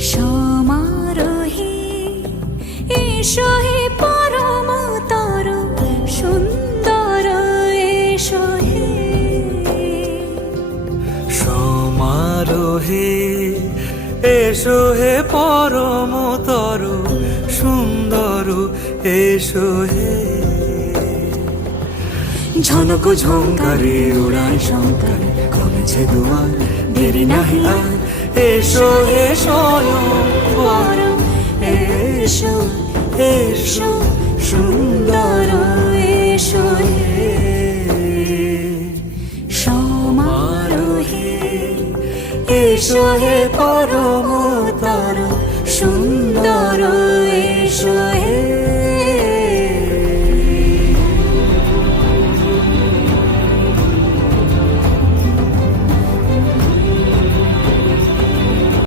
সমারোহে এসো হে পরমতর সুন্দর এসো হে সমারোহে এসো হে পরমতর সুন্দর এসো হে ঝনক ঝঙ্কারে উড়ায় শঙ্কার কমেছে দুয়ার দেরি নাহি আর এসো হে স্বয়ং পরম এসো এসো সুন্দর এসো হে সমারোহে এসো হে পরম